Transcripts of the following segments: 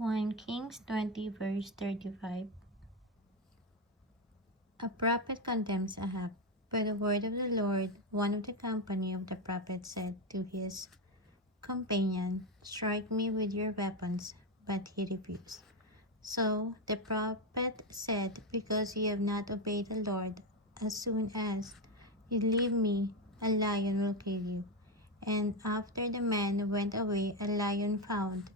1 Kings 20 verse 35. A prophet condemns Ahab. By the word of the Lord, one of the company of the prophets said to his companion, "Strike me with your weapons," but he refused. So the prophet said, "Because you have not obeyed the Lord, as soon as you leave me, a lion will kill you." And after the man went away, a lion found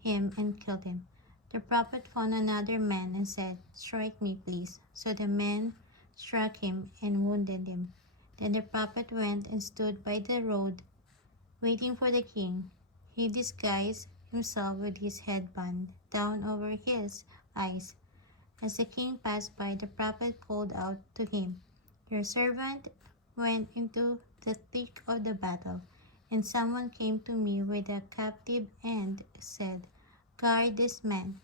him and killed him. The prophet found another man and said, "Strike me, please." So the man struck him and wounded him. Then the prophet went and stood by the road, waiting for the king. He disguised himself with his headband down over his eyes. As the king passed by, the prophet called out to him, "Your servant went into the thick of the battle, and someone came to me with a captive and said, 'Guard this man.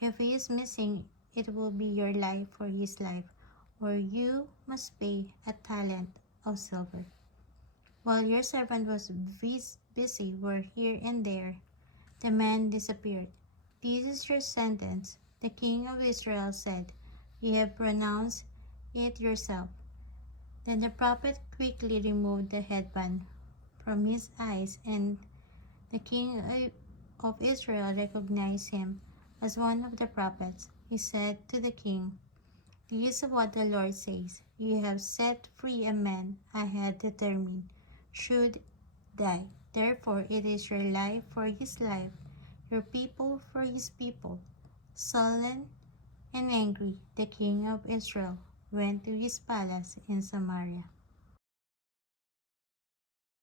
If he is missing, it will be your life for his life, or you must pay a talent of silver.' While your servant was busy were here and there, the man disappeared. This is your sentence." The king of Israel said, "You have pronounced it yourself." Then the prophet quickly removed the headband from his eyes, and the king of Israel recognized him as one of the prophets. He said to the king, "This is what the Lord says. You have set free a man I had determined should die. Therefore it is your life for his life, your people for his people." Sullen and angry, the king of Israel went to his palace in Samaria.